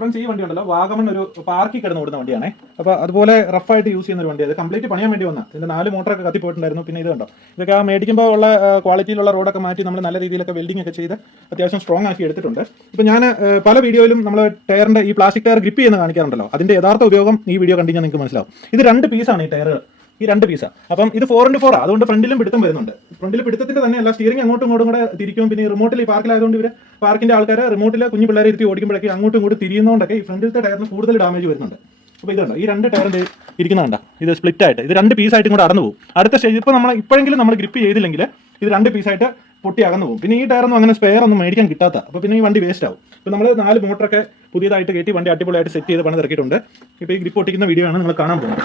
Friends ഈ വണ്ടി ഉണ്ടല്ലോ വാഗമൺ ഒരു പാർക്കിൽ കിടന്ന് ഓടുന്ന വണ്ടിയാണ്. അപ്പോൾ അതുപോലെ റഫായിട്ട് യൂസ് ചെയ്യുന്ന ഒരു വണ്ടി. അത് കംപ്ലീറ്റ് പണിയാൻ വേണ്ടി വന്ന ഇതിൻ്റെ 4 മോട്ടറൊക്കെ കത്തിപ്പോയിട്ടുണ്ടായിരുന്നു. പിന്നെ ഇത് കണ്ടോ, ഇതൊക്കെ ആ മേടിക്കുമ്പോൾ ഉള്ള ക്വാളിറ്റിയിലുള്ള റോഡൊക്കെ മാറ്റി നമ്മൾ നല്ല രീതിയിലൊക്കെ വെൽഡിംഗ് ഒക്കെ ചെയ്ത് അത്യാവശ്യം സ്ട്രോങ് ആക്കി എടുത്തിട്ടുണ്ട്. ഇപ്പോൾ ഞാൻ പല വീഡിയോയിലും നമ്മൾ ടയറിൻ്റെ ഈ പ്ലാസ്റ്റിക് ടയർ ഗ്രിപ്പ് ചെയ്യുന്ന കാണിക്കാറുണ്ടല്ലോ. അതിൻ്റെ യഥാർത്ഥ ഉപയോഗം ഈ വീഡിയോ കണ്ടു കഴിഞ്ഞാൽ നിങ്ങൾക്ക് മനസ്സിലാവും. ഇത് 2 പീസാണ് ഈ ടയറുകൾ, ഈ 2 പീസാണ്. അപ്പം ഇത് 4x4 ആണ്, അതുകൊണ്ട് ഫ്രണ്ടിലും പിടുത്തം വരുന്നുണ്ട്. ഫ്രണ്ടിൽ പിടുത്തത്തിന്റെ തന്നെ അല്ല, സ്റ്റിയറിംഗ് അങ്ങോട്ടും ഇങ്ങോട്ടും കൂടെ തിരിക്കും. പിന്നെ ഈ റിമോട്ടിൽ ഈ പാർക്കിലായതുകൊണ്ട് ഇവർ പാർക്കിന്റെ ആൾക്കാർ റിമോട്ടിൽ കുഞ്ഞു പിള്ളേരെ ഇരുത്തി ഓടിക്കുമ്പോഴൊക്കെ അങ്ങോട്ടും ഇങ്ങോട്ടും തിരിയുന്നതുകൊണ്ടൊക്കെ ഈ ഫ്രണ്ടിലത്തെ ടയറിന് കൂടുതൽ ഡാമേജ് വരുന്നുണ്ട്. അപ്പോൾ ഇതുണ്ട്, ഈ 2 ടയറിന്റെ ഇരിക്കുന്നുണ്ട്, ഇത് സ്പ്ലിറ്റ് ആയിട്ട് ഇത് 2 പീസായിട്ടും കൂടെ അടന്നു പോകും. അടുത്ത സ്റ്റേജ് ഇപ്പോൾ നമ്മൾ ഇപ്പോഴെങ്കിലും നമ്മൾ ഗ്രിപ്പ് ചെയ്തില്ലെങ്കിൽ ഇത് 2 പീസായിട്ട് പൊട്ടി അകന്നു പോകും. പിന്നെ ഈ ടയറൊന്നും അങ്ങനെ സ്പെയർ ഒന്നും മേടിക്കാൻ കിട്ടാത്ത, അപ്പോൾ പിന്നെ ഈ വണ്ടി വേസ്റ്റ് ആവും. ഇപ്പോൾ നമ്മൾ 4 മോട്ടറൊക്കെ പുതിയതായിട്ട് കയറ്റി വണ്ടി അടിപൊളിയായിട്ട് സെറ്റ് ചെയ്ത് പണി തിരക്കിയിട്ടുണ്ട്. ഇപ്പോൾ ഈ ഗ്രിപ്പ് ഒട്ടിക്കുന്ന വീഡിയോ ആണ് നിങ്ങൾ കാണാൻ പോകുന്നത്.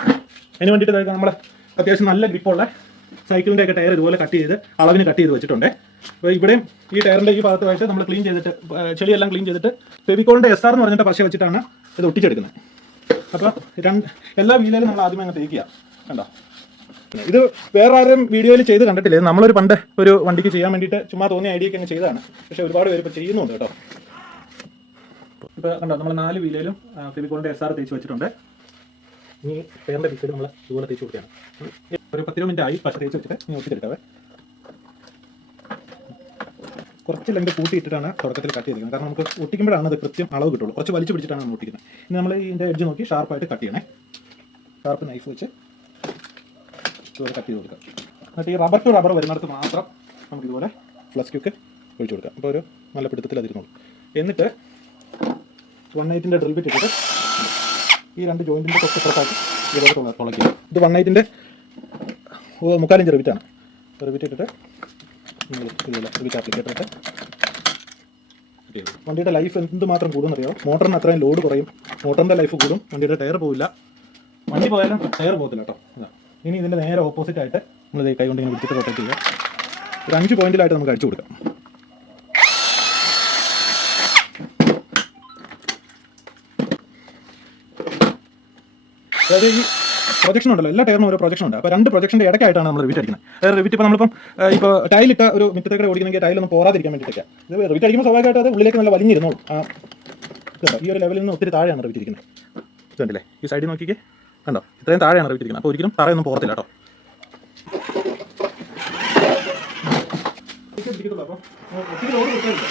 അതിന് വേണ്ടിയിട്ട് നമ്മൾ അത്യാവശ്യം നല്ല ഗ്രിപ്പുള്ള സൈക്കിളിൻ്റെ ഒക്കെ ടയർ ഇതുപോലെ കട്ട് ചെയ്ത് അളവിന് കട്ട് ചെയ്ത് വെച്ചിട്ടുണ്ട്. അപ്പോൾ ഇവിടെയും ഈ ടയറിൻ്റെ ഈ ഭാഗത്തുമായിട്ട് നമ്മൾ ക്ലീൻ ചെയ്തിട്ട് ചെളിയെല്ലാം ക്ലീൻ ചെയ്തിട്ട് ഫെവിക്കോളിൻ്റെ SR എന്ന് പറഞ്ഞിട്ട് പശ വെച്ചിട്ടാണ് ഇത് ഒട്ടിച്ചെടുക്കുന്നത്. അപ്പോൾ എല്ലാ വീലിലും നമ്മൾ ആദ്യമേ അങ്ങ് തേക്കുക. കണ്ടോ, ഇത് വേറെ ആരും വീഡിയോയിൽ ചെയ്ത് കണ്ടിട്ടില്ല. നമ്മളൊരു പണ്ട് ഒരു വണ്ടിക്ക് ചെയ്യാൻ വേണ്ടിയിട്ട് ചുമ്മാ തോന്നിയ ഐഡിയൊക്കെ അങ്ങ് ചെയ്തതാണ്. പക്ഷേ ഒരുപാട് പേര് ഇപ്പോൾ ചെയ്യുന്നുണ്ട് കേട്ടോ. ഇപ്പോൾ കണ്ടോ, നമ്മൾ 4 വീലിലും ഫെവിക്കോളിൻ്റെ SR തേച്ച് വെച്ചിട്ടുണ്ട്. ഇനി ടയറിൻ്റെ പീസിൽ നമ്മൾ ഇതുപോലെ തേച്ച് കൊടുക്കുകയാണ്. ഒരു 10 മിനിറ്റ് ആയി പശ തേച്ച് വെച്ചിട്ട് ഇനി ഒട്ടിച്ചെടുക്കാവേ. കുറച്ച് ലെങ്ക് കൂട്ടിയിട്ടിട്ടാണ് തുടക്കത്തിൽ കട്ട് ചെയ്തിരിക്കുന്നത്. കാരണം നമുക്ക് ഒട്ടിക്കുമ്പോഴാണ് അത് കൃത്യം അളവ് കിട്ടുള്ളൂ. കുറച്ച് വലിച്ചു പിടിച്ചിട്ടാണ് നമ്മൾ ഒട്ടിക്കുന്നത്. ഇനി നമ്മൾ ഇതിൻ്റെ എഡ്ജ് നോക്കി ഷാർപ്പായിട്ട് കട്ട് ചെയ്യണേ. ഷാർപ്പ് നൈഫ് വെച്ച് ഇതുപോലെ കട്ട് ചെയ്ത് കൊടുക്കാം. എന്നിട്ട് ഈ റബ്ബർ ടു റബ്ബർ വരുന്നിടത്ത് മാത്രം നമുക്കിതുപോലെ ഫ്ലസ് ക്യൂക്ക് ഒഴിച്ചു കൊടുക്കാം. അപ്പോൾ ഒരു നല്ല പിടുത്തത്തിൽ അതിരുന്നുള്ളൂ. എന്നിട്ട് 1/8 ഡ്രിൽ ബിറ്റ് ഇട്ടിട്ട് ഈ 2 ജോയിൻറ്റിൻ്റെ തൊട്ടിപ്പുറത്താക്കി ഇതുപോലെ തുളയ്ക്കുക. ഇത് 1/8 3/4 ഇഞ്ച് റിവിറ്റാണ്. റിവിറ്റ് ഇട്ടിട്ട് നമ്മൾ ഇതുപോലെ റിവിറ്റ് ആപ്ലിക്കേറ്റർ ഇട്ട് വണ്ടിയുടെ ലൈഫ് എന്തുമാത്രം കൂടുമെന്നറിയോ? മോട്ടറിന് അത്രയും ലോഡ് കുറയും, മോട്ടറിൻ്റെ ലൈഫ് കൂടും, വണ്ടിയുടെ ടയർ പോവില്ല. വണ്ടി പോയാലും ടയർ പോകത്തില്ല കേട്ടോ. ഇനി ഇതിൻ്റെ നേരെ ഓപ്പോസിറ്റ് ആയിട്ട് നമ്മൾ കൈ കൊണ്ട് ഇങ്ങനെ പിടിച്ചിട്ട് റൊട്ടേറ്റ് ചെയ്യുക. ഒരു 5 പോയിന്റിലായിട്ട് നമുക്ക് അടിച്ചു കൊടുക്കാം. അതായത് ഈ പ്രൊജക്ഷൻ ഉണ്ടല്ലോ, എല്ലാ ടയറിനും ഓരോ പ്രൊജക്ഷൻ ഉണ്ട്. അപ്പോൾ 2 പ്രൊജക്ഷൻ്റെ ഇടയ്ക്കായിട്ടാണ് നമ്മൾ റിവിറ്റ് അടിക്കുന്നത്. അതായത് റിവിറ്റ് ഇപ്പോൾ നമ്മളിപ്പം ഇപ്പോൾ ടൈലിട്ട ഒരു മിറ്റത്തേക്ക് ഓടിക്കണമെങ്കിൽ ടൈലൊന്നും പോരാതിരിക്കാൻ വേണ്ടിയിട്ടൊക്കെ ഇത് റിവിറ്റ് അടിക്കുമ്പോൾ സ്വാഭാവികമായിട്ട് അത് ഉള്ളിലേക്ക് നല്ല വലിഞ്ഞിരുന്നോളും. കേട്ടോ, ഈ ഒരു ലെവലിൽ നിന്ന് ഒത്തിരി താഴെയാണ് റിവിറ്റ് ഇരിക്കുന്നത്. ഇതുണ്ടല്ലേ, ഈ സൈഡിൽ നോക്കിക്കേ, കണ്ടോ, ഇത്രയും താഴെയാണ് റിവിറ്റ് ഇരിക്കുന്നത്. അപ്പോൾ ഒരിക്കലും തറയൊന്നും പോകത്തില്ല കേട്ടോ. അപ്പോൾ ഒത്തിരി ലോഡ് കിട്ടുന്നില്ല.